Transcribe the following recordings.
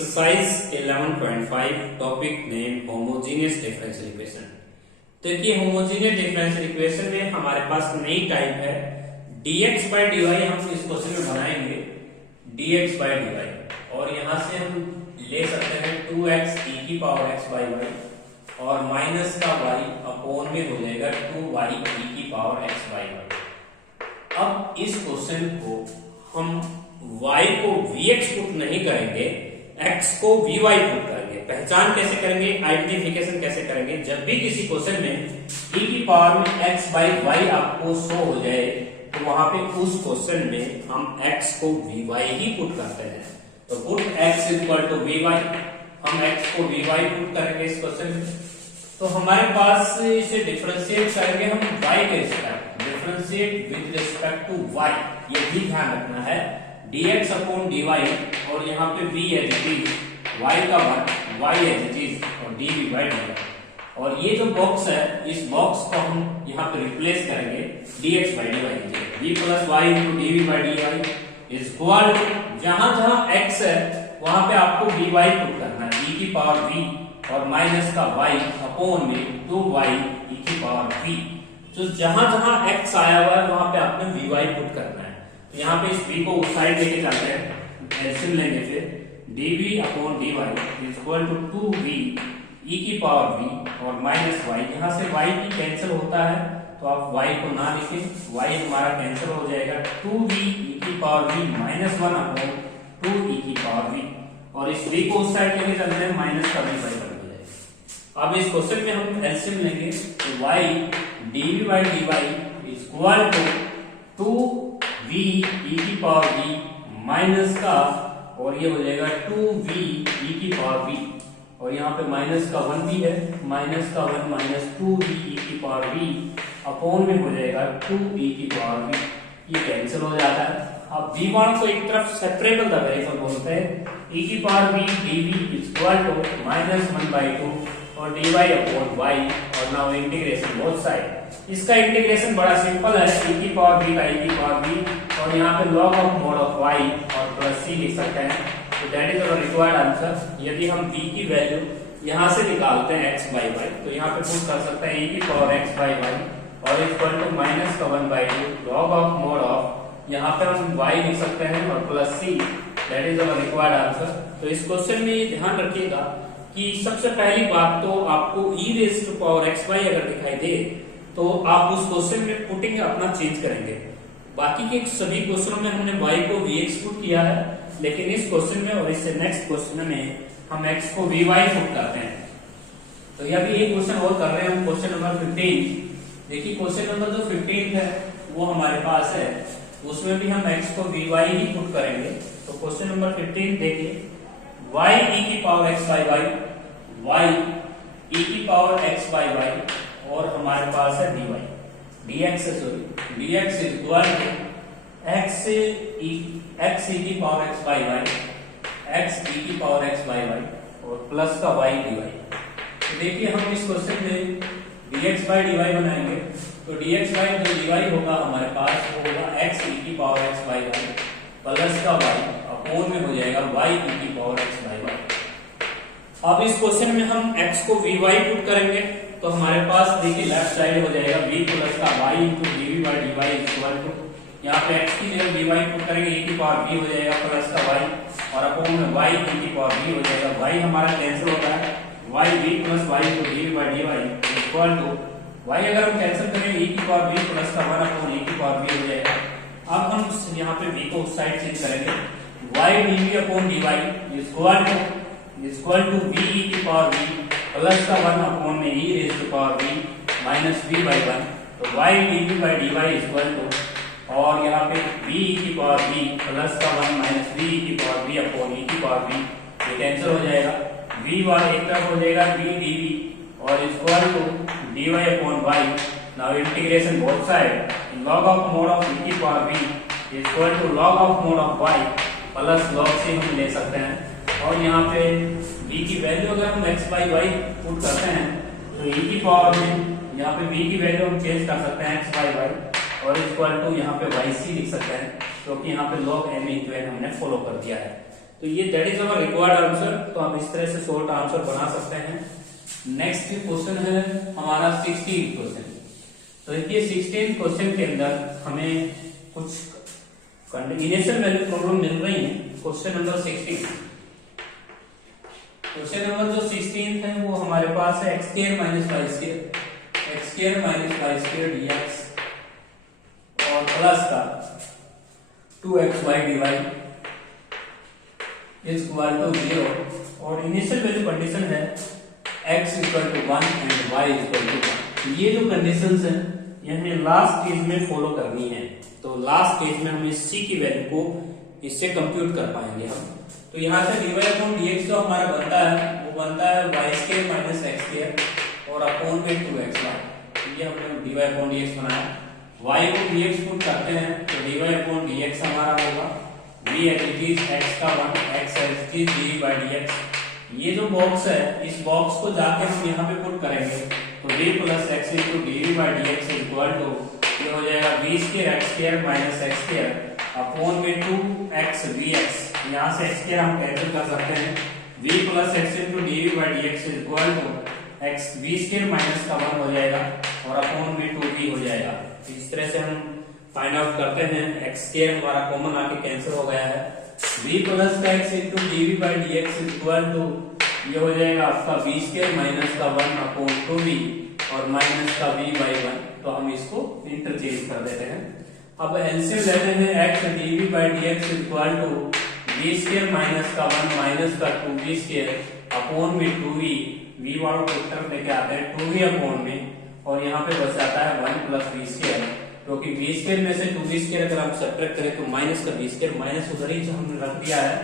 Exercise 11.5 topic name homogeneous differential equation. देखिए homogeneous differential equation में हमारे पास नई टाइप है dx by dy। हम इस क्वेश्चन में बनाएंगे dx by dy और यहां से हम ले सकते हैं 2x e की पावर x by y और माइनस का y अपॉन में हो जाएगा 2y e की पावर x by y। अब इस क्वेश्चन को हम y को vx पुट नहीं करेंगे, x को vy पुट करेंगे। पहचान कैसे करेंगे, आइडेंटिफिकेशन कैसे करेंगे? जब भी किसी क्वेश्चन में e की पावर में x बाई y आपको शो हो जाए तो वहां पे उस क्वेश्चन में हम x को vy ही पुट करते हैं। तो put x equal to vy, हम x को vy पुट करेंगे इस क्वेश्चन में। तो हमारे पास इसे डिफरेंशिएट करेंगे हम y के respect, differentiate with respect to y, ये भी ध्यान रखना है। dx अपॉन dy और यहाँ पे v as it is, y का one y as it is और dv बाई dy। और ये जो बॉक्स है इस बॉक्स को हम यहाँ पे रिप्लेस करेंगे dx by dy, v plus y into dv by dy is equal to, जहां जहां x है वहां पे आपको vy पुट करना है, e की पावर v और माइनस का y अपॉन में 2y e की पावर v। तो जहां जहां x आया हुआ है वहां पे आपने vy पुट करना है। तो यहाँ पे इस v को उस साइड लेके जाते हैं, एलसीएम लेंगे फिर dv upon dy is equal to 2v e की पावर v और माइनस y। यहाँ से y भी कैंसिल होता है तो आप y को ना लिखें, y हमारा कैंसिल हो जाएगा 2v e की power v minus 1 upon 2 e की पावर v और इस v को उस साइड लेके चलते हैं, माइनस का v बाई हो जाएगा। अब इस क्वेश्चन में हम एलसीएम लेंगे तो y dv by dy is equal to 2v e की पावर v माइनस का, और ये हो जाएगा 2v e की पावर v और यहाँ पे माइनस का 1 भी है, माइनस का 1 माइनस 2v e की पावर v अपॉन में हो जाएगा 2e की पावर v, ये कैंसिल हो जाता है। अब v1 को एक तरफ सेपरेबल द वेरिएबल बोलते हैं, e की power v dv is equal to minus 1/2 और dy अपॉन y और नाउ इंटीग्रेशन बोथ साइड। इसका इंटीग्रेशन बड़ा सिंपल है, e की पावर v का e की पावर v और यहाँ पे log of mode of y और प्लस c लिख सकते हैं। तो that is our required answer. यदि हम v की वैल्यू यहाँ से निकालते हैं x बाई y तो यहाँ पे पुट कर सकते हैं e की पावर x बाई y और इक्वल टू माइनस का 1/2 log ऑफ मोड ऑफ, यहाँ पे हम y लिख सकते हैं और plus c, that is our required answer. तो इस क्वेश्चन में ध्यान रखिएगा कि सबसे पहली बात तो आपको e raise to power x y अगर दिखाई दे तो आप उस क्वेश्चन में पुटिंग अपना चेंज करेंगे। बाकी के सभी क्वेश्चनों में हमने y को vx पुट किया है, लेकिन इस क्वेश्चन में और इससे नेक्स्ट क्वेश्चन में हम x को vy पुट करते हैं। तो यह भी एक क्वेश्चन और कर रहे हैं हम, क्वेश्चन नंबर 15। देखिए क्वेश्चन नंबर जो 15 है वो हमारे पास है, उसमें भी हम x को vy ही पुट करेंगे। तो क्वेश्चन नंबर 15 देखिए, y e की power x by y, y e की पावर x बाई y और हमारे पास है dy, dx is equal to x e की power x by y, x e की पावर x बाई y और प्लस का y dy। तो देखिए हम इस क्वेश्चन में dx बाई dy बनाएंगे तो dx बाई जो dy होगा हमारे पास वो होगा x e की power x by y plus का y अपॉन में हो जाएगा y e की पावर x बाई y। अब इस क्वेश्चन में हम x को vy पुट करेंगे तो हमारे पास देखिए लेफ्ट साइड हो जाएगा v प्लस का y into dv by dy equal to, यहाँ पे x की जगह vy पुट करेंगे e की पावर v हो जाएगा प्लस का y और अपॉन में y e की पावर v हो जाएगा, y हमारा कैंसिल होता है, y v plus y into dv by dy equal to y अगर हम कैंसिल करेंगे e की पावर v प्लस का 1 अपॉन e की पावर v हो जाएगा। अब हम यहाँ पे v को उस साइड चेंज करेंगे, y dv upon dy equal to v e की पावर v प्लस का 1 अपॉन में e raise to power v minus v by 1। तो y dv by dy equal to, और यहाँ पे v e की पावर v प्लस का 1 minus v e की पावर v अपॉन e की पावर v, ये कैंसिल हो जाएगा, v वाला एक तरफ हो जाएगा v dv और equal to dy upon y। Now integration both side, log of mode of e की power v equal to log of mode of y plus log से हम ले सकते हैं। और यहाँ पे v की वैल्यू अगर हम x बाई y पुट करते हैं तो e की पावर में यहाँ पे v की वैल्यू हम चेंज कर सकते हैं x बाई y और इक्वल टू यहाँ पे yc लिख सकते हैं, क्योंकि यहाँ पे log m into n हमने फॉलो कर दिया है। तो ये that is our required answer. तो हम इस तरह से शॉर्ट आंसर बना सकते हैं। नेक्स्ट क्वेश्चन है हमारा 16 क्वेश्चन। तो देखिए 16 क्वेश्चन के अंदर हमें कुछ इनिशियल वैल्यू प्रॉब्लम मिल रही है। क्वेश्चन नंबर 16, क्वेश्चन नंबर जो 16 है वो हमारे पास है x square minus y square dx और प्लस का 2xy dy is equal to 0 और इनिशियल वैल्यू कंडीशन है x equal to 1 and y equal to 1। ये जो कंडीशंस हैं ये हमें लास्ट केस में फॉलो करनी है। तो लास्ट केस में हम इस c की वैल्यू को इससे कंप्यूट कर पाएंगे हम। तो यहाँ से dy अपॉन dx जो हमारा बनता है वो बनता है y square minus x square और अपॉन में 2xy। ये हमने dy अपॉन dx बनाया। y को dx पुट करते हैं तो dy अपॉन dx हमारा होगा v एट इज x का 1 x as is dy by dx। ये जो बॉक्स है इस बॉक्स को जाके हम यहाँ पे पुट करेंगे तो v plus x into d by d x equal to ये हो जाएगा v square x square minus x square upon में 2x dx। यहाँ से x स्क्वायर हम कैंसिल कर सकते हैं। v plus x into d by d x equal to x v square minus का 1 हो जाएगा और अपॉन में 2v हो जाएगा। इस तरह से हम फाइंड आउट करते हैं। x स्क्वायर हमारा कॉमन आके कैंसिल हो गया है। v प्लस का x into d by d x equal to ये हो जाएगा आपका v स्क्वायर माइनस का 1 अपॉन 2v और माइनस का v बाई 1। तो हम इसको इंटरचेंज कर देते हैं। अब एलसीएम लेते हैं x dv by dx equal to v square minus का 1 माइनस का 2v स्क्वायर अपॉन में 2v v वालों को तरफ लेके आते हैं 2v अपॉन में और यहाँ पे बच जाता है 1 प्लस v स्क्वायर क्योंकि v स्क्वायर में से 2v स्क्वायर अगर हम सब्ट्रैक्ट करें तो माइनस का v स्क्वायर माइनस उधर ही जो हमने रख दिया है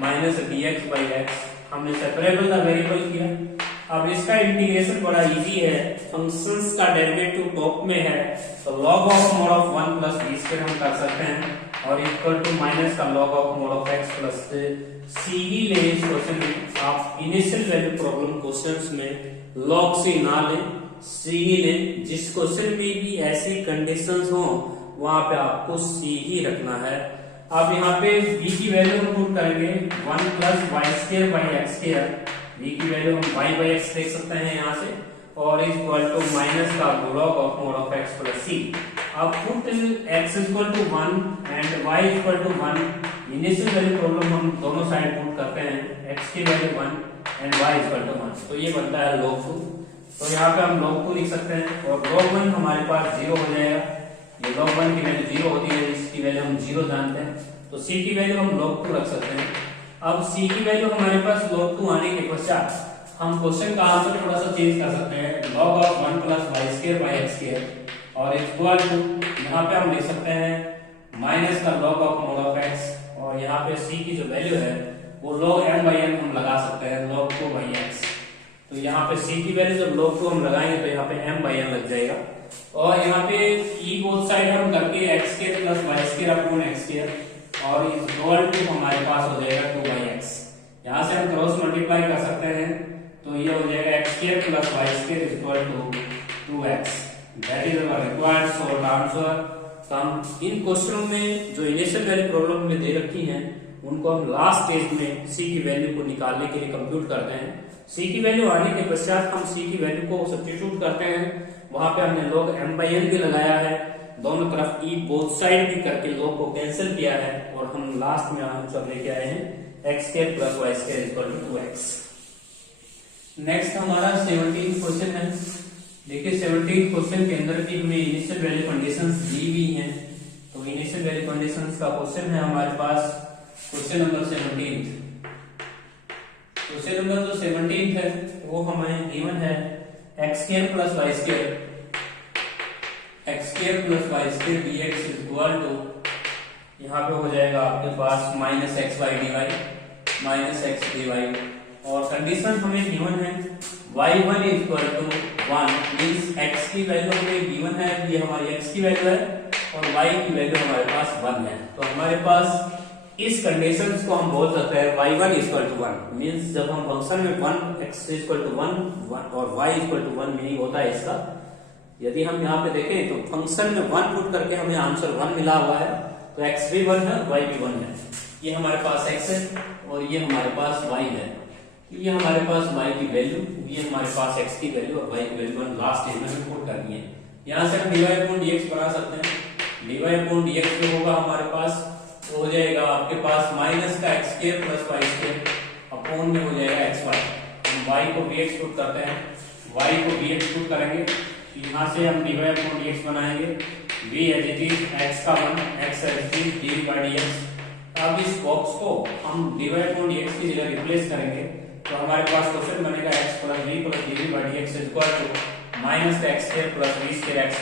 माइनस dx बाई x हमने सेपरेबल का वेरिएबल किया। अब इसका इंटीग्रेशन बड़ा इजी है। फंक्शंस का डेरिवेटिव टॉप में है तो log of mode of 1 plus v square हम कर सकते हैं और इक्वल टू माइनस का log of mode of x plus c ही ले। इस क्वेश्चन में आप इनिशियल वैल्यू प्रॉब्लम क्वेश्चंस में log से ना लें c ही लें। जिस क्वेश्चन में भी ऐसी कंडीशंस हो वहां पे आपको c ही रखना है। अब यहाँ पे v की वैल्यू हम पुट करेंगे 1 plus y square by x square. v की वैल्यू हम y बाई एक्स देख सकते हैं यहाँ से और इक्वल टू माइनस का log of mode of x plus c। अब put x equal to 1 and y equal to 1। Initial value problem हम दोनों साइड पुट करते हैं x की value 1 and y equal to 1। तो ये बनता है log 2। तो यहाँ पे हम log 2 लिख सकते हैं और log 1 हमारे पास 0 हो जाएगा। ये log 1 की वैल्यू 0 होती है, इसकी वैल्यू हम 0 जानते हैं तो c की वैल्यू हम log 2 रख सकते हैं। अब c की वैल्यू हमारे पास log 2 आने के पश्चात हम क्वेश्चन का आंसर थोड़ा सा चेंज कर सकते हैं। log of 1 plus y square by x square और इक्वल टू यहाँ पे हम लिख सकते हैं माइनस का log of mode of x और यहाँ पे c की जो वैल्यू है वो log m बाई m हम लगा सकते हैं log 2 बाई x। तो यहाँ पे c की वैल्यू जब log 2 हम लगाएंगे तो यहाँ पे m बाई m लग जाएगा और यहाँ पे e बोथ साइड हम करके x square plus y square upon x square और इस इक्वल टू हमारे पास हो जाएगा 2 बाई x। यहाँ से हम क्रॉस मल्टीप्लाई कर सकते हैं तो ये हो जाएगा x square plus y square equal to 2x। That is our required short answer. हम इन क्वेश्चनों में जो इनिशियल वैल्यू प्रॉब्लम में दे रखी हैं उनको हम लास्ट स्टेज में c की वैल्यू को निकालने के लिए कंप्यूट करते हैं। c की वैल्यू आने के पश्चात हम c की वैल्यू को सब्स्टिट्यूट करते हैं। वहां पे हमने log m by n भी लगाया है, दोनों तरफ e बोथ साइड भी करके log को कैंसिल किया है और हम लास्ट में आंसर लेके आए हैं x square plus y square equal to 2x। Next हमारा 17 क्वेश्चन है। देखिए 17 क्वेश्चन के अंदर भी हमें इनिशियल वैल्यू कंडीशंस दी हुई हैं। तो इनिशियल वैल्यू कंडीशंस का क्वेश्चन है हमारे पास क्वेश्चन नंबर 17। क्वेश्चन नंबर जो 17 है वो हमें गिवन है x square plus y square dx equal to यहाँ पे हो जाएगा आपके पास minus x y d y minus x d y और कंडीशन हमें गिवन है y1 equal to 1 means x की वैल्यू हमें गिवन है, ये हमारी x की वैल्यू है और y की वैल्यू हमारे पास 1 है। तो हमारे पास इस कंडीशंस को हम बोल सकते हैं y1 इक्वल टू 1 मींस जब हम फंक्शन में 1 x इक्वल टू 1 और y इक्वल टू 1 मीनिंग होता है इसका। यदि हम यहाँ पे देखें तो फंक्शन में 1 पुट करके हमें आंसर 1 मिला हुआ है तो x भी 1 है y भी 1 है। ये हमारे पास x है और ये हमारे पास y है। ये हमारे पास y की वैल्यू, ये हमारे पास x की वैल्यू और y की वैल्यू लास्ट स्टेज में पुट करनी है। यहाँ से हम dy/dx बना सकते हैं। dy/dx जो होगा हमारे पास वो हो जाएगा आपके पास माइनस का x² प्लस y² अपॉन में हो जाएगा xy। हम y को bx पुट करते हैं, y को bx पुट करेंगे, यहाँ से हम dy/dx बनाएंगे। v as it is x का 1, x as it is dy/dx। अब इस बॉक्स को हम dy/dx की जगह रिप्लेस करेंगे तो हमारे पास क्वेश्चन बनेगा x plus v plus dv/dx equal to minus का x² plus v² x²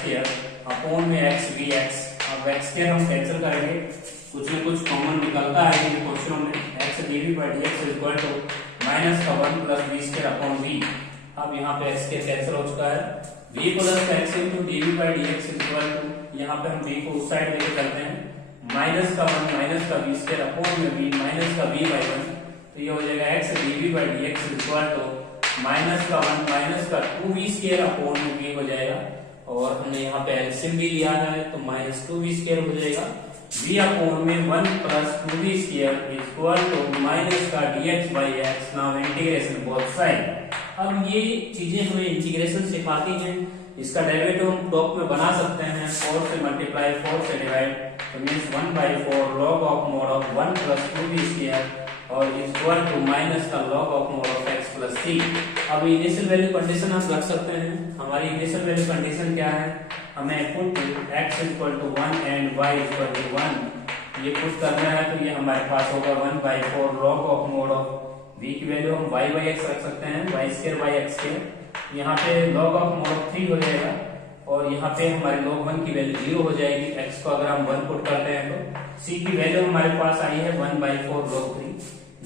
upon में x vx। अब x² हम कैंसिल करेंगे, कुछ न कुछ कॉमन निकलता है इन क्वेश्चनों में। x dv/dx equal to minus का 1 प्लस v² अपॉन v। अब यहाँ पे x कैंसिल हो चुका है। v plus x into dv/dx equal to, यहाँ पे हम v को उस साइड लेके चलते हैं, माइनस का 1 माइनस का v² अपॉन में v माइनस का v/1। तो ये हो जाएगा x dv/dx equal to minus का 1 माइनस का 2v² अपॉन में v हो जाएगा। और हमने यहाँ पे एलसीएम भी लिया है तो माइनस 2v² हो जाएगा। v अपॉन में 1 plus 2v² equal to minus का dx/x। Now integration both side. अब ये चीजें हमें इंटीग्रेशन सिखाती हैं, इसका डेरिवेटिव हम टॉप में बना सकते हैं। 4 से मल्टीप्लाई 4 से डिवाइड तो means 1/4 log of mode of 1 plus 2v² और इक्वल टू माइनस का log of mode of x plus c। अब इनिशियल वैल्यू कंडीशन हम रख सकते हैं। हमारी इनिशियल वैल्यू कंडीशन क्या है, हमें put x equal to 1 and y equal to 1 ये पुट करना है। तो ये हमारे पास होगा 1/4 log of mode of v की वैल्यू हम y/x रख सकते हैं, y²/x²। यहाँ पे log ऑफ मोड ऑफ 3 हो जाएगा और यहाँ पे हमारे log 1 की वैल्यू 0 हो जाएगी। x को अगर हम 1 पुट करते हैं तो c की वैल्यू हमारे पास आई है 1/4 log 3,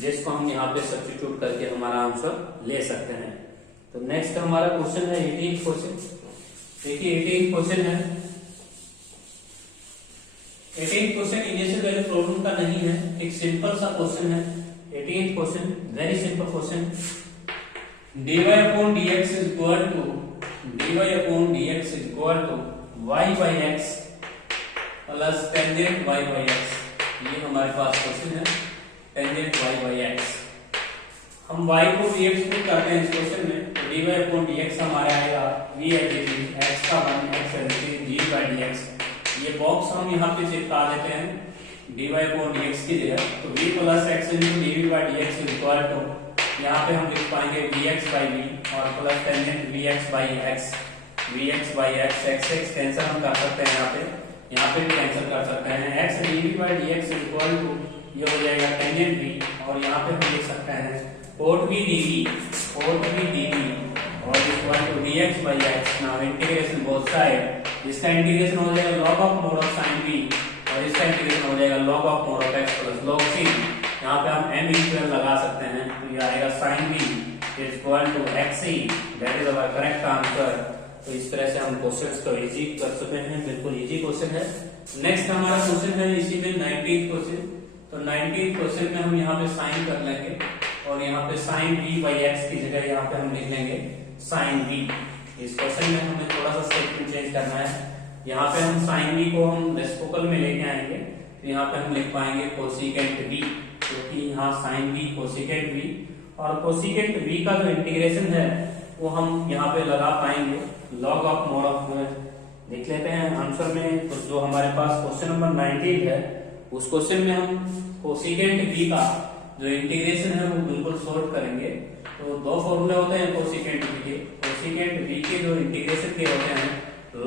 जिसको हम यहाँ पे सब्स्टिट्यूट करके हमारा आंसर ले सकते हैं। तो नेक्स्ट हमारा क्वेश्चन है 18th क्वेश्चन। देखिए 18th क्वेश्चन है, 18th question initial value problem का नहीं है, एक सिंपल सा क्वेश्चन है। 18th question very simple question. dy/dx is equal to y/x plus tangent y/x। ये हमारे पास क्वेश्चन है, टेंजेंट y/x। हम y को vx पुट करते हैं इस क्वेश्चन में तो dy/dx हमारा आएगा v as it is x का 1 x as it is dv/dx। ये बॉक्स हम यहाँ पे चिपका देते हैं dy/dx की जगह। तो v plus x into dv/dx equal to, यहाँ पे हम लिख पाएंगे vx/v और plus tangent vx/x। vx/x x cancel हम कर सकते हैं, यहाँ पे भी कैंसिल कर सकते हैं। x dv/dx इक्वल टू ये हो जाएगा टेंजेंट v और यहाँ पे हम लिख सकते हैं cot v dv और equal to dx/x। Now integration both side, इसका इंटीग्रेशन हो जाएगा log of mode of sin v और इसका इंटीग्रेशन हो जाएगा log of mode of x plus log c। यहाँ पे हम m इक्वल लगा सकते हैं तो ये आएगा sin v equal to xc। That is our correct answer. तो इस तरह से हम क्वेश्चंस को इजी कर सकते हैं, बिल्कुल इजी क्वेश्चन है। नेक्स्ट हमारा क्वेश्चन है इसी में 19th क्वेश्चन। तो 19th क्वेश्चन में हम यहाँ पे साइन कर लेंगे और यहाँ पे sin v/x की जगह यहाँ पे हम लिख लेंगे sin v। इस क्वेश्चन में हमें थोड़ा सा स्टेटमेंट चेंज करना है। यहाँ पे हम sin v को हम रेसिप्रोकल में लेके आएंगे तो यहाँ पे हम लिख पाएंगे कोसिकेंट v, क्योंकि यहाँ sin v कोसिकेंट v और कोसिकेंट v का जो इंटीग्रेशन है वो हम यहाँ पे लगा पाएंगे log ऑफ मोड ऑफ। देख लेते हैं आंसर में जो हमारे पास क्वेश्चन नंबर 19 है उस क्वेश्चन में हम कोसिकेंट v का जो इंटीग्रेशन है वो बिल्कुल सॉल्व करेंगे। तो दो फॉर्मूले होते हैं कोसिकेंट v के। कोसिकेंट v के जो इंटीग्रेशन के होते हैं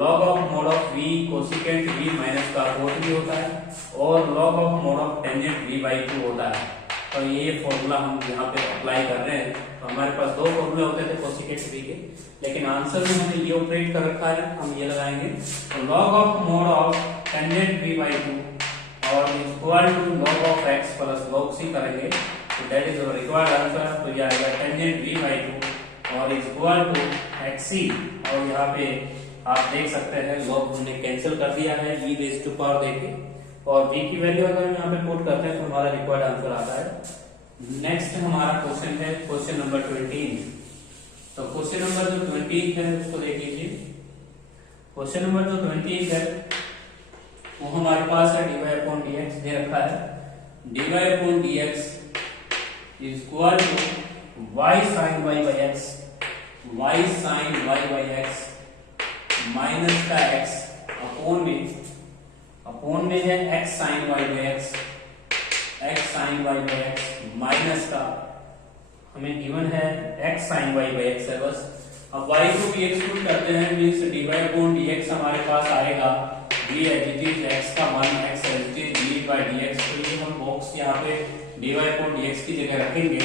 log of mode of v cosecant v minus का cot v होता है और log of mode of tangent v/2 होता है। तो ये फॉर्मूला हम यहाँ पे अप्लाई कर रहे हैं। तो हमारे पास दो फॉर्मूले होते थे कोसिकेंट v के, लेकिन आंसर में हमने ये ऑपरेट कर रखा है, हम ये लगाएंगे तो log of mode of tangent v/2 और equal to log of x plus log c करेंगे तो that is our required answer. तो ये आएगा टेंजेंट v/2 और इक्वल टू xc और यहाँ पे आप देख सकते हैं log हमने कैंसिल कर दिया है v रेज़ टू पावर देके और v की वैल्यू अगर हम यहाँ पे पुट करते हैं तो हमारा रिक्वायर्ड आंसर आता है। नेक्स्ट हमारा क्वेश्चन है क्वेश्चन नंबर 20। तो क्वेश्चन नंबर जो 20 है उसको देख लीजिए। क्वेश्चन नंबर जो 20 है वो हमारे पास है dy/dx दे रखा है। dy upon dx is equal to y sin y by x, y sin y by x minus का x अपोन में है x sin y by x, x sin y by x minus का हमें given है x sin y by x है बस। अब y को भी एक्सक्लूड करते हैं, मींस dy अपॉन dx हमारे पास आएगा v as it is x का 1 x as it is d by dx। तो ये हम बॉक्स यहाँ पे dy अपॉन dx की जगह रखेंगे,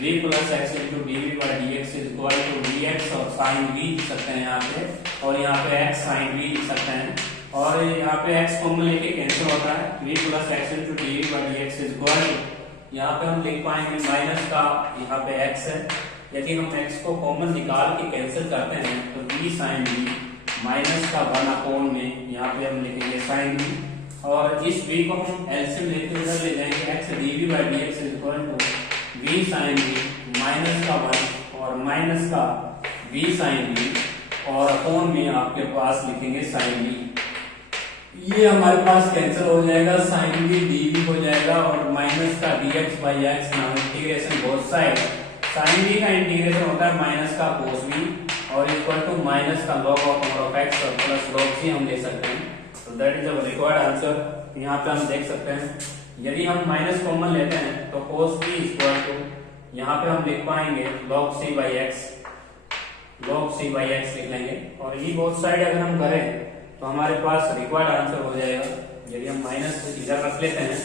v plus x into dv by dx is equal to dx और sin v लिख सकते हैं यहाँ पे, और यहाँ पे x sin v लिख सकते हैं, और यहाँ पे x कॉमन लेके कैंसिल होता है, v plus x into dv by dx is equal to, यहाँ पे हम लिख पाएंगे माइनस का यहाँ पे x है, यदि हम x को कॉमन निकाल के कैंसिल करते हैं तो v sin v माइनस का 1 अपॉन में यहाँ पे हम लिखेंगे sin v, और इस v को हम एलसीएम लेके उधर ले जाएंगे, x dv by dx is equal to v sin v minus का 1 और माइनस का v sin v, और अपॉन में आपके पास लिखेंगे sin v। ये हमारे पास कैंसिल हो जाएगा, sin v dv हो जाएगा, और माइनस का dx by x now integration both side, sin v का इंटीग्रेशन होता है माइनस का cos v और इक्वल टू माइनस का log of mode of x और प्लस log c हम ले सकते हैं। तो that is our required answer. यहाँ पे हम देख सकते हैं, यदि हम माइनस कॉमन लेते हैं तो cos v इक्वल टू यहाँ पे हम लिख पाएंगे log c by x लिख लेंगे, और ये बोथ साइड अगर हम करें तो हमारे पास रिक्वायर्ड आंसर हो जाएगा। यदि हम माइनस को इधर रख लेते हैं,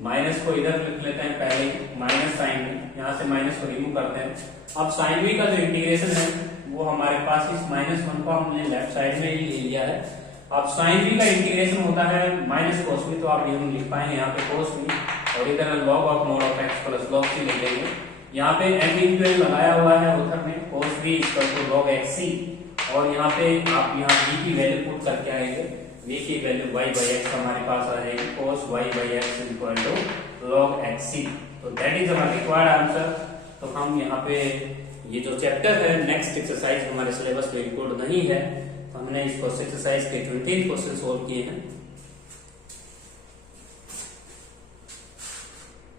माइनस को इधर लिख लेते हैं पहले, माइनस साइन वी, यहाँ से माइनस को रिमूव करते हैं। अब साइन वी का जो इंटीग्रेशन है वो हमारे पास इस -1 को हमने लेफ्ट साइड में ही ले लिया है। अब साइन वी का इंटीग्रेशन होता है माइनस कोस वी, तो आप हम लिख पाएंगे यहाँ पे कोस वी, और इधर log of mode of x plus log c लिख लेंगे। यहाँ पे m इंटीग्रल लगाया हुआ है उधर में, cos v equal to log xc, और यहाँ पे आप यहाँ v की वैल्यू पुट करके आएंगे, v की वैल्यू y by x हमारे पास आ जाएगी, cos y by x is equal to log xc। तो दैट इज हमारा रिक्वायर्ड आंसर। तो हम यहाँ पे ये जो चैप्टर है नेक्स्ट एक्सरसाइज हमारे सिलेबस में इंक्लूड नहीं है, तो हमने इस एक्सरसाइज के 20 क्वेश्चन सोल्व किए हैं।